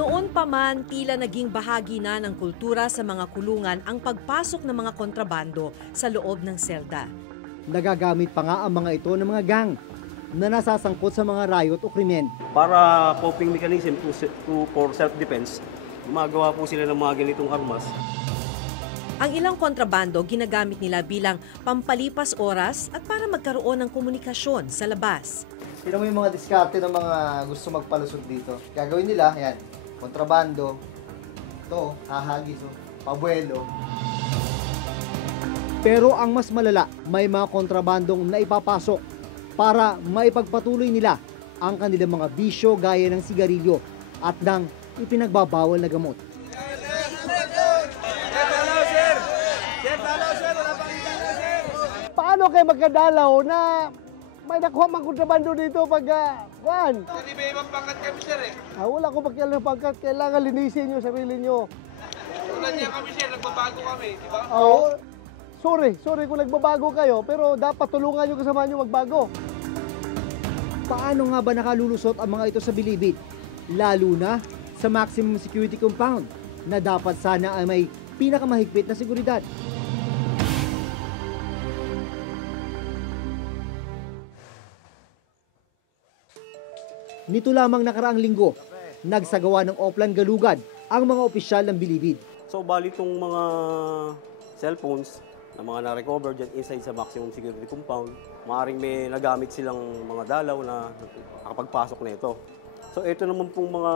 Noon pa man, tila naging bahagi na ng kultura sa mga kulungan ang pagpasok ng mga kontrabando sa loob ng selda. Nagagamit pa nga ang mga ito ng mga gang na nasasangkot sa mga riot o krimen. Para coping mechanism for self-defense, gumagawa po sila ng mga ganitong armas. Ang ilang kontrabando ginagamit nila bilang pampalipas oras at para magkaroon ng komunikasyon sa labas. Sino mo yung mga diskarte ng mga gusto magpalusot dito? Gagawin nila, yan, kontrabando, ito, hahagis, pabuelo. Pero ang mas malala, may mga kontrabandong naipapasok para maipagpatuloy nila ang kanilang mga bisyo gaya ng sigarilyo at ng ipinagbabawal na gamot. Paano kayo magkadalaw na may nakuha mang kontrabando dito pag kuhan? Hindi may ibang pangkat kami, sir, eh. Wala ko pakialam ng pangkat, kailangan linisin yung sarili nyo. Tulad niya kami, sir, nagbabago kami, di ba? Oo. Sorry kung nagbabago kayo, pero dapat tulungan nyo kasama nyo magbago. Paano nga ba nakalulusot ang mga ito sa bilibid? Lalo na sa maximum security compound na dapat sana ay may pinakamahigpit na seguridad. Nito lamang nakaraang linggo, nagsagawa ng offline galugad ang mga opisyal ng bilibid. So bali itong mga cellphones na mga na-recover dyan inside sa maximum security compound, maaaring may nagamit silang mga dalaw na nakapagpasok na ito. So ito naman pong mga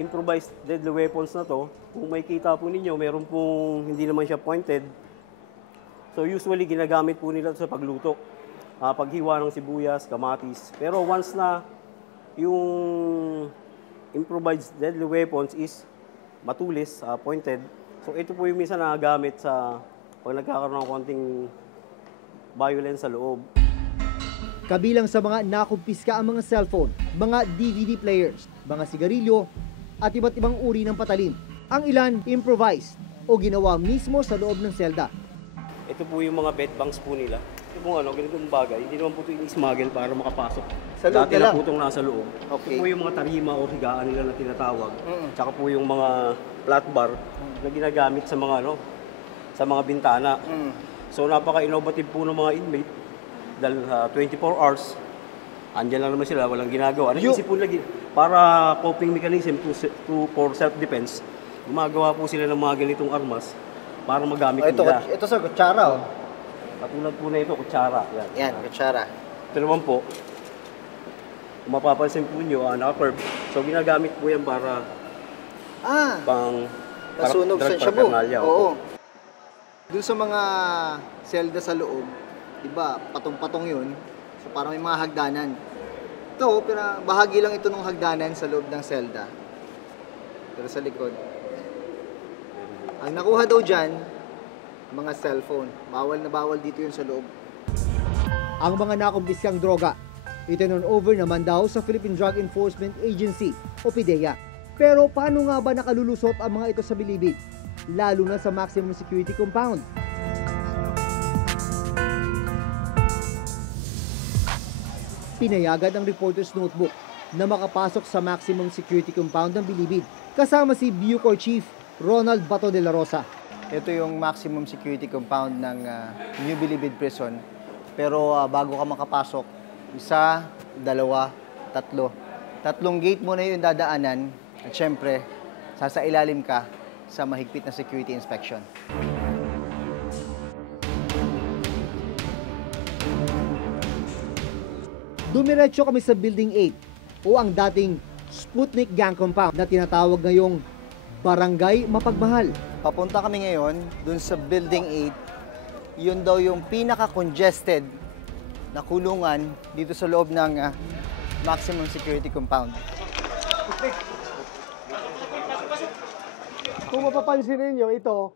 improvised deadly weapons na to, kung makikita po ninyo, meron pong hindi naman siya pointed. So usually ginagamit po nila sa pagluto, paghiwa ng sibuyas, kamatis. Pero once na yung improvised deadly weapons is matulis, pointed, so ito po yung minsan nagagamit sa pag nagkakaroon ng konting violence sa loob. Kabilang sa mga nakumpiska ang mga cellphone, mga DVD players, mga sigarilyo at iba't ibang uri ng patalim. Ang ilan improvised o ginawa mismo sa loob ng selda. Ito po yung mga bed banks po nila. Ito po ganitong bagay, hindi naman po ito in-smuggle para makapasok. Sa loob Dati nila? na po itong nasa loob. Okay. Ito po yung mga tarima o higaan nila na tinatawag. Tsaka po yung mga flat bar na ginagamit sa mga sa mga bintana. So napaka-innovative po ng mga inmate dahil 24 hours andyan lang naman sila, walang ginagawa. Naisip po lagi para coping mechanism for self-defense. Gumagawa po sila ng mga ganitong armas para magamit nila. Ito sa kutsara, Katulad po na ito, kutsara. Yan, kutsara. Ito naman po, kung mapapansin po nyo, naka-curve. So ginagamit po yan para Nasunog sa drug shabu. paraphernalia. Oo. Doon sa mga selda sa loob, diba, patong-patong yun. So parang may mga hagdanan. Ito, pero bahagi lang ito ng hagdanan sa loob ng selda. Pero sa likod. Ang nakuha daw dyan, mga cellphone. Bawal na bawal dito yun sa loob. Ang mga nakumpiskang droga, itinurn over naman daw sa Philippine Drug Enforcement Agency o PDEA. Pero paano nga ba nakalulusot ang mga ito sa bilibid? Lalo na sa maximum security compound. Pinayagan ng reporter's notebook na makapasok sa maximum security compound ng bilibid kasama si Bucor Chief Ronald Bato de la Rosa. Ito yung maximum security compound ng New Bilibid Prison. Pero bago ka makapasok, 1, 2, 3. 3 gate mo na yung dadaanan at syempre, sasailalim ka sa mahigpit na security inspection. Dumiretso kami sa Building 8 o ang dating Sputnik Gang Compound na tinatawag ngayong Barangay Mapagmahal. Papunta kami ngayon dun sa Building 8. Yun daw yung pinaka-congested na kulungan dito sa loob ng maximum security compound. Kung mapapansin ninyo, ito,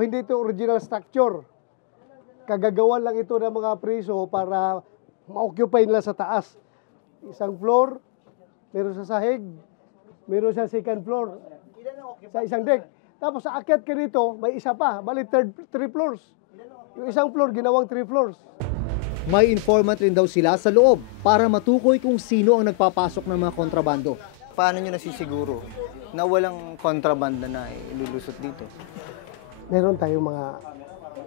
hindi ito original structure. Kagagawan lang ito ng mga priso para ma-occupy nila sa taas. Isang floor, meron sa sahig, meron sa second floor, sa isang deck. Tapos sa akyat ka dito, may isa pa, bali 3 floors. Yung isang floor, ginawang 3 floors. May informant rin daw sila sa loob para matukoy kung sino ang nagpapasok ng mga kontrabando. Paano nyo nasisiguro na walang kontrabanda na ilulusot dito? Meron tayong mga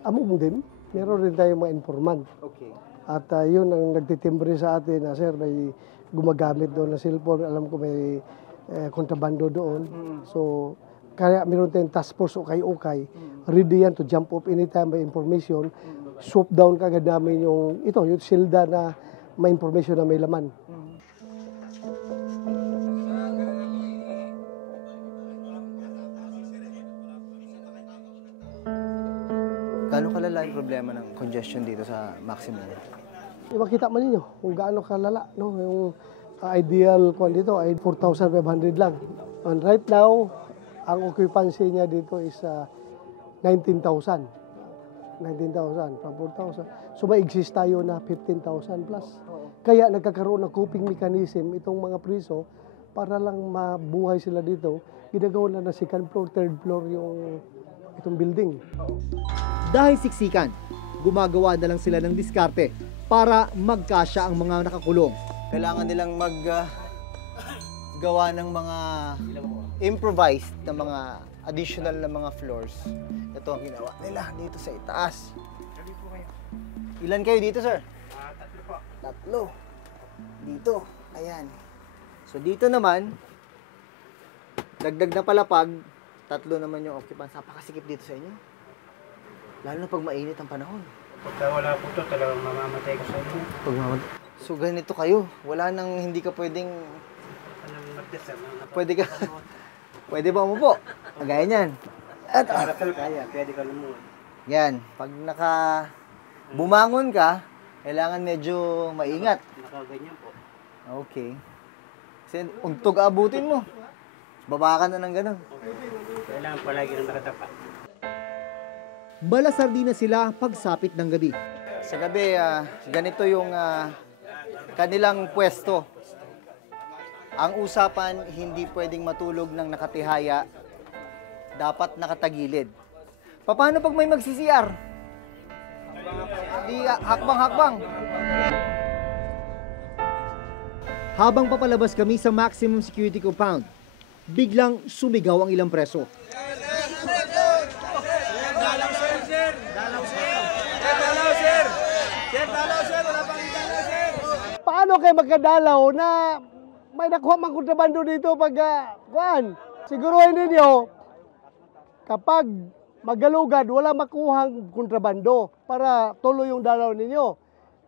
among din, meron rin tayong mga informant. Okay. At yun ang nagtitimbre sa atin na, sir, may gumagamit doon na cellphone. Alam ko may kontrabando doon. So, kaya meron tayong task force ukay-ukay. Ready yan to jump up anytime may information. Swoop down kagad namin yung silda na may information na may laman. Gaano kalala yung problema ng congestion dito sa Maximum? Makita man ninyo kung gaano kalala. No? Yung ideal kung dito ay 4,500 lang. And right now, ang occupancy niya dito is 19,000. 19,000 from 4,000. So may exist tayo na 15,000 plus. Kaya nagkakaroon ng coping mechanism itong mga priso para lang mabuhay sila dito. Ginagawa na second floor, third floor yung itong building. Dahil siksikan, gumagawa na lang sila ng diskarte para magkasya ang mga nakakulong. Kailangan nilang gawa ng mga improvised na mga additional na mga floors. Ito ang ginawa nila dito sa itaas. Ilan kayo dito, sir? Tatlo po. Tatlo. Dito. Ayan. So dito naman, dagdag na palapag, tatlo naman yung occupants. Napakasikip dito sa inyo. Lalo na pag mainit ang panahon. Pagka wala po ito, talagang mamamatay ko sa inyo. So ganito kayo. Wala nang hindi ka pwedeng... Anong magdasal? Pwede ka... Pwede ba umupo? Kagaya niyan. At Kaya, pwede ka naman. yan. Pag bumangon ka, kailangan medyo maingat. Nakaganyan po. Okay. Kasi untog abutin mo. Baba ka na ng ganun. Kailangan palagi na nakatapat. Malasar din na sila pagsapit ng gabi. Sa gabi, ganito yung kanilang pwesto. Ang usapan, hindi pwedeng matulog ng nakatihaya. Dapat nakatagilid. Paano pag may mag-CCR? Di hakbang-hakbang. Habang papalabas kami sa maximum security compound, biglang sumigaw ang ilang preso. Paano kayo magkadalaw na may nakuha mang kontrabando dito pag kuan? Siguruhin ninyo, kapag magalugad, wala makuhang kontrabando para tuloy yung dalaw ninyo.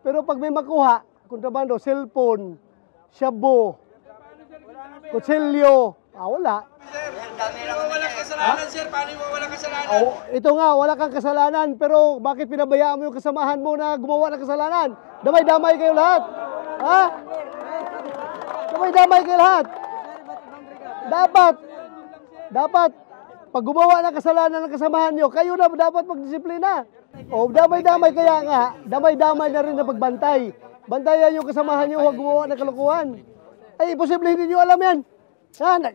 Pero pag may makuha, kontrabando, cellphone, shabu, kutsilyo, wala. Walang kasalanan, sir. Paano yung walang kasalanan? Ito nga, wala kang kasalanan, pero bakit pinabayaan mo yung kasamahan mo na gumawa ng kasalanan? Damay-damay kayo lahat. Ha? Damay-damay kayo lahat. Dapat, pag gumawa ng kasalanan ng kasamahan nyo, kayo na dapat magdisiplina. Damay-damay kaya nga, damay-damay na rin na pagbantay. Bantayan yung kasamahan nyo, huwag gumawa ng kalokohan. Ay, imposible hindi nyo alam yan.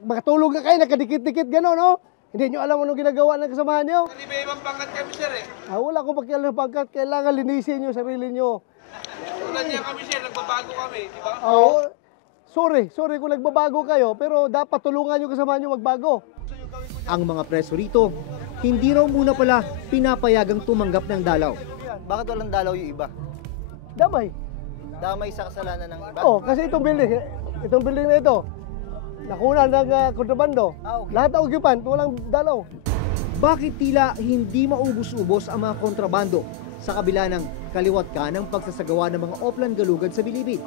Makatulog na kayo, nakadikit-dikit gano'n, no? Hindi nyo alam anong ginagawa ng kasamahan nyo. Hindi may ibang pangkat kami, sir eh. Wala akong pakialam ng pangkat, kailangan linisin nyo sarili nyo. Tulad niya kami, sir. Nagbabago kami, di ba? Sorry kung nagbabago kayo, pero dapat tulungan nyo kasama nyo magbago. Ang mga preso rito, hindi raw muna pala pinapayagang tumanggap ng dalaw. Bakit walang dalaw yung iba? Damay. Damay sa kasalanan ng iba? Kasi itong building na ito, nakuna ng kontrabando. Okay. Lahat ng occupant, walang dalaw. Bakit tila hindi maubos-ubos ang mga kontrabando sa kabila ng kaliwat ka ng pagsasagawa ng mga Oplan Galugad sa Bilibid?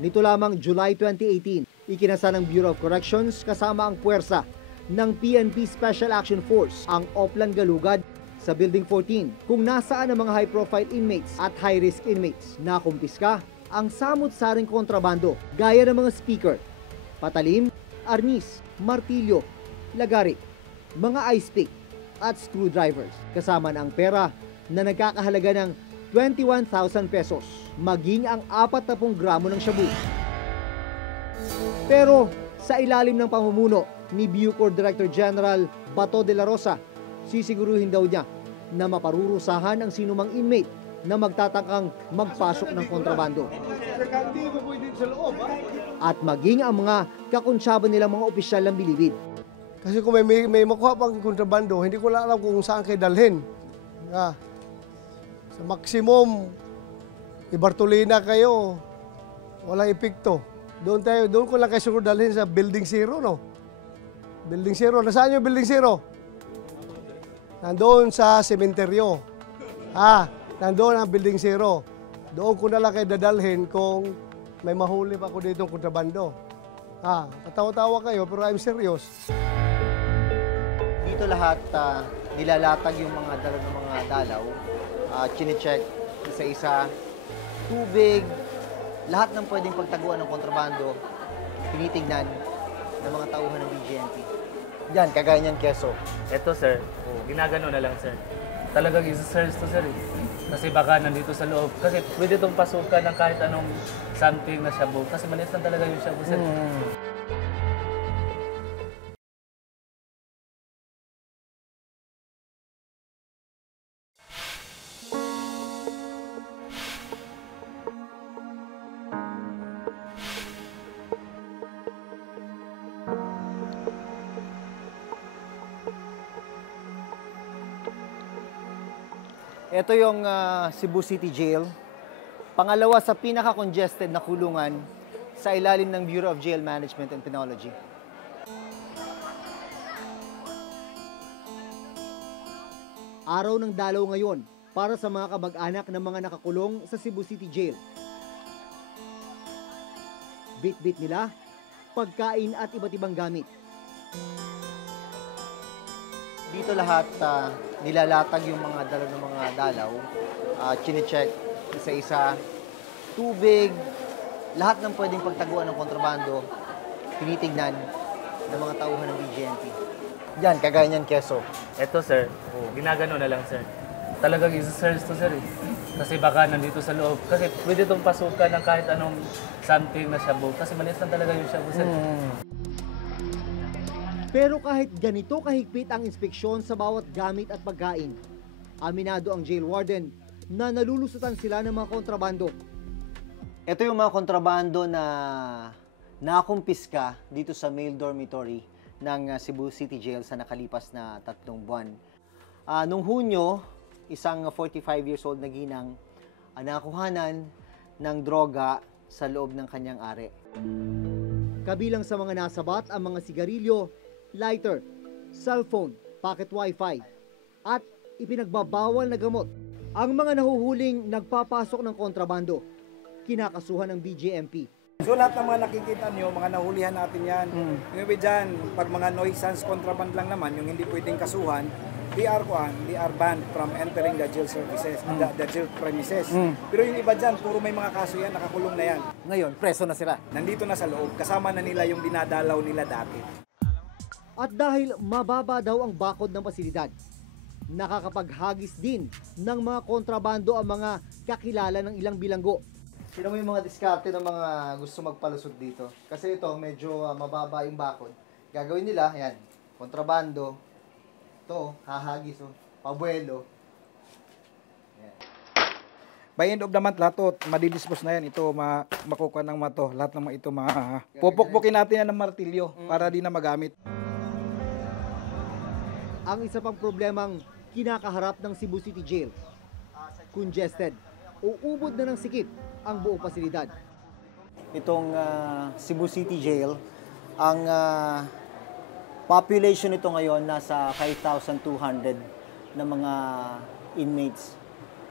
Nito lamang July 2018, ikinasa ng Bureau of Corrections kasama ang puwersa ng PNP Special Action Force ang Oplan Galugad sa Building 14 kung nasaan ang mga high-profile inmates at high-risk inmates na kumpiska ang samut-saring kontrabando gaya ng mga speaker, patalim, arnis, martilyo, lagari, mga ice pick at screwdrivers kasama na ang pera na nagkakahalaga ng 21,000 pesos, maging ang 40 gramo ng shabu. Pero sa ilalim ng pamumuno ni Bucor Director General Bato de la Rosa, sisiguruhin daw niya na maparurusahan ang sinumang inmate na magtatangkang magpasok ng kontrabando. Hindi mo pwede sa loob, ha? at maging ang mga kakonsyaba nilang mga opisyal ng bilibid. Kasi kung may makuha pang kontrabando, hindi ko lang alam kung saan kayo dalhin. Sa maximum, ibartolina kayo, walang epekto. Doon ko lang kayo siguro dalhin sa Building Zero, no? Building Zero. Nasaan yung Building Zero? Nandoon sa sementeryo. Nandoon ang Building Zero. Doon ko na lang kayo dadalhin kung may mahuli pa ako dito ng kontrabando. Katawa-tawa kayo, pero I'm serious. Dito lahat nilalatag yung mga dala ng mga dalaw, chine-check isa-isa, tubig, lahat ng pwedeng pagtaguan ng kontrabando, tinitignan ng mga tauhan ng BGMP. Yan, kagaya niyan, keso. Eto sir, ginagano na lang sir. Talagang isa-search to sir eh. Kasi baka nandito sa loob. Kasi pwede itong pasukan ng kahit anong something na shabu. Kasi maliit lang talaga yung shabu sir. Ito yung Cebu City Jail. Pangalawa sa pinaka-congested na kulungan sa ilalim ng Bureau of Jail Management and Penology. Araw ng dalaw ngayon para sa mga kamag-anak ng mga nakakulong sa Cebu City Jail. Bit-bit nila, pagkain at iba't ibang gamit. Dito lahat nilalatag yung mga dala ng mga dalaw, chine-check isa-isa, tubig, lahat ng pwedeng pagtaguan ng kontrabando, tinitignan ng mga tauhan ng BGMP. Yan, kagaya niyan, keso. Eto sir, ginagano na lang sir. Talagang isa-search to sir eh. Kasi baka nandito sa loob. Kasi pwede itong pasukan ng kahit anong something na shabu. Kasi maliit lang talaga yung shabu sir. Pero kahit ganito kahigpit ang inspeksyon sa bawat gamit at pagkain, aminado ang jail warden na nalulusutan sila ng mga kontrabando. Ito yung mga kontrabando na nakumpiska dito sa male dormitory ng Cebu City Jail sa nakalipas na 3 buwan. Nung Hunyo, isang 45 years old na ginang nakuhanan ng droga sa loob ng kanyang are. Kabilang sa mga nasabat ang mga sigarilyo, lighter, cellphone, pocket wifi, at ipinagbabawal na gamot. Ang mga nahuhuling nagpapasok ng kontrabando, kinakasuhan ng BGMP. So lahat ng mga nakikita nyo, mga nahulihan natin yan. Yung iba dyan, pag mga nuisance contraband lang naman, yung hindi pwedeng kasuhan, they are banned from entering the jail services, the jail premises. Pero yung iba dyan, puro may mga kaso yan, nakakulong na yan. Ngayon, preso na sila. Nandito na sa loob, kasama na nila yung dinadalaw nila dati. At dahil mababa daw ang bakod ng pasilidad, nakakapaghagis din ng mga kontrabando ang mga kakilala ng ilang bilanggo. Sino mo yung mga diskarte ng mga gusto magpalusot dito? Kasi ito, medyo mababa yung bakod. Gagawin nila, yan, kontrabando, ito, hahagis, pabuelo. Yan. By end of the month, lahat to, madidispose na yan. Ito, makukuha ng mato. Lahat ng ito, pupukpukin natin yan ng martilyo para di na magamit. Ang isa pang problemang kinakaharap ng Cebu City Jail, congested o ubod na ng sikip ang buong pasilidad. Itong Cebu City Jail, ang population nito ngayon nasa 5,200 na mga inmates.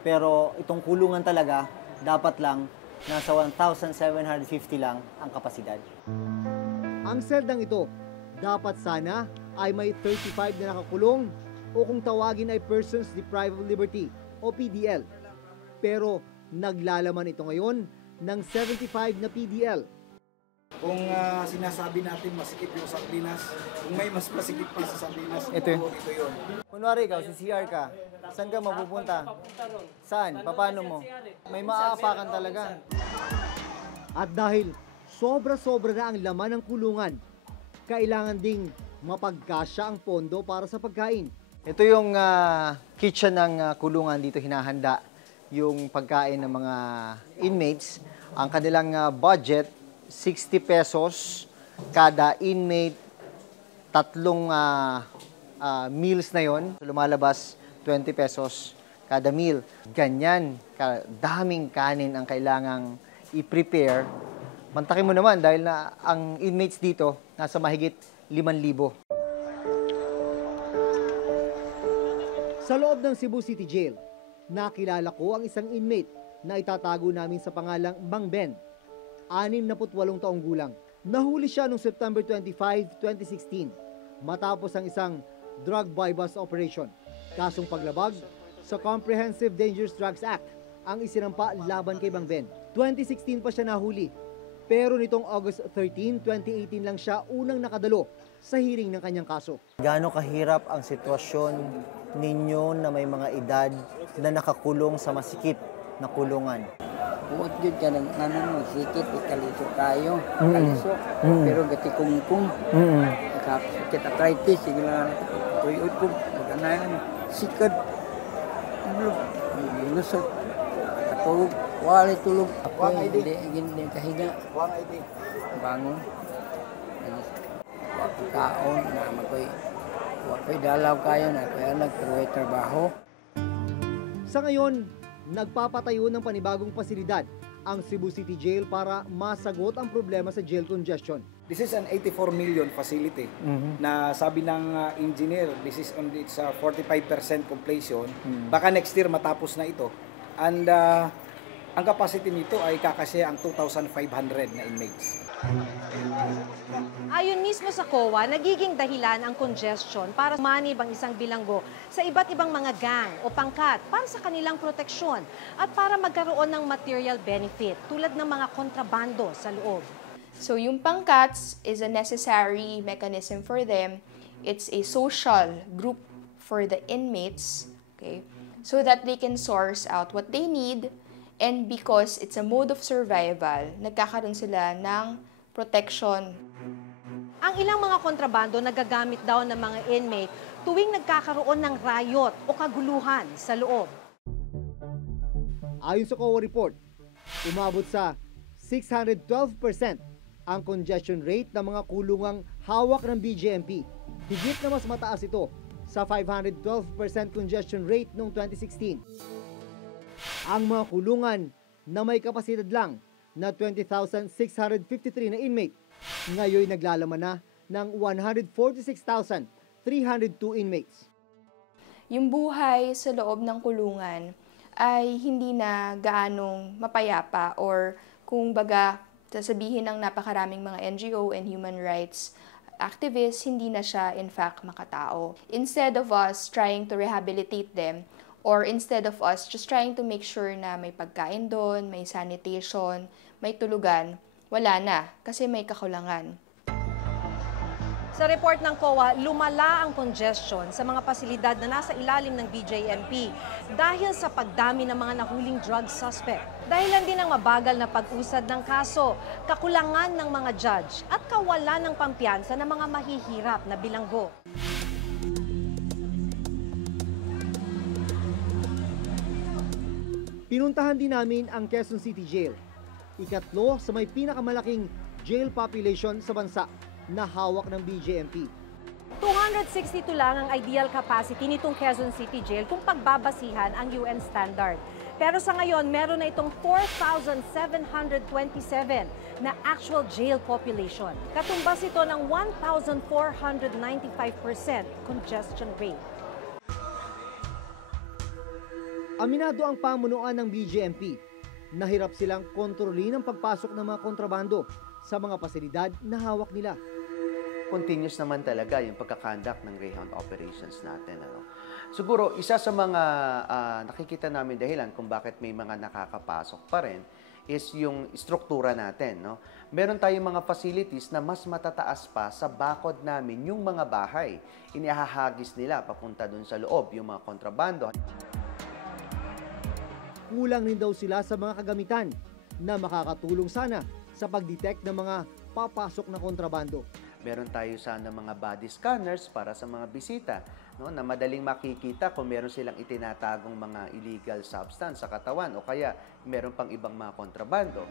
Pero itong kulungan talaga, dapat lang nasa 1,750 lang ang kapasidad. Ang seldang ito, dapat sana ay may 35 na nakakulong o kung tawagin ay Persons Deprived of Liberty o PDL. Pero naglalaman ito ngayon ng 75 na PDL. Kung sinasabi natin masikip yung sardinas, kung may mas masikip pa sa sardinas, Ito yun. ito yun. Kunwari ikaw, si CR ka, saan ka mapupunta? Saan? Paano mo? May maaapakan talaga. At dahil sobra-sobra na ang laman ng kulungan, kailangan ding mapagkasya ang pondo para sa pagkain. Ito yung kitchen ng kulungan dito, hinahanda yung pagkain ng mga inmates. Ang kanilang budget, 60 pesos kada inmate, tatlong meals na yon. Lumalabas 20 pesos kada meal. Ganyan, daming kanin ang kailangang i-prepare. Mantakin mo naman dahil na ang inmates dito nasa mahigit 5,000. Sa loob ng Cebu City Jail, nakilala ko ang isang inmate na itatago namin sa pangalang Mang Ben. 68 taong gulang. Nahuli siya noong September 25, 2016 matapos ang isang drug buy-bust operation. Kasong paglabag sa Comprehensive Dangerous Drugs Act ang isinampa laban kay Mang Ben. 2016 pa siya nahuli. Pero nitong August 13, 2018 lang siya unang nakadalo sa hearing ng kanyang kaso. Gaano kahirap ang sitwasyon ninyo na may mga edad na nakakulong sa masikip na kulungan? Buot yun ka ng nanon mo, sikit, ikaliso kayo, ikaliso. Pero gati kung ikapit arthritis, sige lang, tuyod ko, mag-anayan, sikad, lusot, katulog, wala tulog, ako hindi kahiga, bangon, kaon, na makoy dalaw kayo, na kaya nagkaroon trabaho. Sa ngayon, nagpapatayo ng panibagong pasilidad ang Cebu City Jail para masagot ang problema sa jail congestion. This is an 84 million facility na sabi ng engineer, this is on its 45% completion. Baka next year matapos na ito. And ang capacity nito ay kakasya ang 2,500 na inmates. Ayon mismo sa COA, nagiging dahilan ang congestion para manib ang isang bilanggo sa iba't ibang mga gang o pangkat para sa kanilang proteksyon at para magkaroon ng material benefit tulad ng mga kontrabando sa loob. So yung pangkats is a necessary mechanism for them. It's a social group for the inmates, okay, so that they can source out what they need, and because it's a mode of survival, nagkakaroon sila ng protection. Ang ilang mga kontrabando nagagamit daw ng mga inmate tuwing nagkakaroon ng riot o kaguluhan sa loob. Ayon sa COA report, umabot sa 612% ang congestion rate ng mga kulungang hawak ng BJMP. Higit na mas mataas ito sa 512% congestion rate noong 2016. Ang mga kulungan na may kapasidad lang na 20,653 na inmate, ngayon naglalaman na ng 146,302 inmates. Yung buhay sa loob ng kulungan ay hindi na gaanong mapayapa, or kung baga sasabihin ng napakaraming mga NGO and human rights activists, hindi na siya in fact makatao. Instead of us trying to rehabilitate them, or instead of us just trying to make sure na may pagkain doon, may sanitation, may tulugan, wala na kasi may kakulangan. Sa report ng COA, lumala ang congestion sa mga pasilidad na nasa ilalim ng BJMP dahil sa pagdami ng mga nahuling drug suspect. Dahilan din ang mabagal na pag-usad ng kaso, kakulangan ng mga judge at kawalan ng pampiyansa ng mga mahihirap na bilanggo. Pinuntahan din namin ang Quezon City Jail, ikatlo sa may pinakamalaking jail population sa bansa na hawak ng BJMP. 262 lang ang ideal capacity nitong Quezon City Jail kung pagbabasihan ang UN standard. Pero sa ngayon, meron na itong 4,727 na actual jail population. Katumbas ito ng 1,495% congestion rate. Aminado ang pamunuan ng BJMP. Nahirap silang kontrolin ang pagpasok ng mga kontrabando sa mga pasilidad na hawak nila. Continuous naman talaga yung pagkakandak ng Greyhound operations natin. Siguro, isa sa mga nakikita namin dahilan kung bakit may mga nakakapasok pa rin is yung struktura natin. Meron tayong mga facilities na mas matataas pa sa bakod namin yung mga bahay. Inihahagis nila papunta dun sa loob yung mga kontrabando. Kulang rin daw sila sa mga kagamitan na makakatulong sana sa pag-detect ng mga papasok na kontrabando. Meron tayo sana mga body scanners para sa mga bisita no, na madaling makikita kung meron silang itinatagong mga illegal substance sa katawan o kaya meron pang ibang mga kontrabando.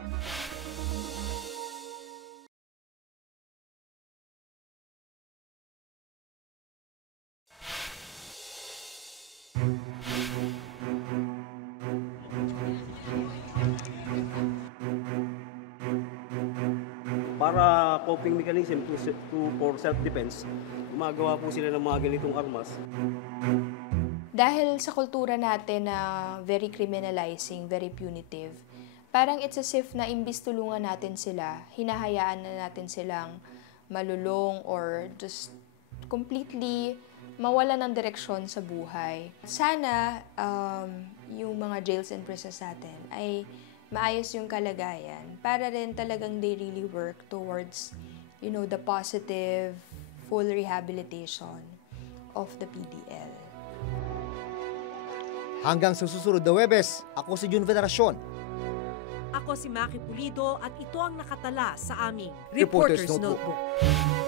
Para coping mechanism for self-defense, gumagawa po sila ng mga ganitong armas. Dahil sa kultura natin na very criminalizing, very punitive, parang it's as if na imbis tulungan natin sila, hinahayaan na natin silang malulong or just completely mawala ng direksyon sa buhay. Sana yung mga jails and prisons natin ay maayos yung kalagayan para rin talagang they really work towards, you know, the positive, full rehabilitation of the PDL. Hanggang sa susunod na Huwebes, ako si Jun Veneracion. Ako si Maki Pulido at ito ang nakatala sa aming Reporter's Reporter's Notebook. Notebook.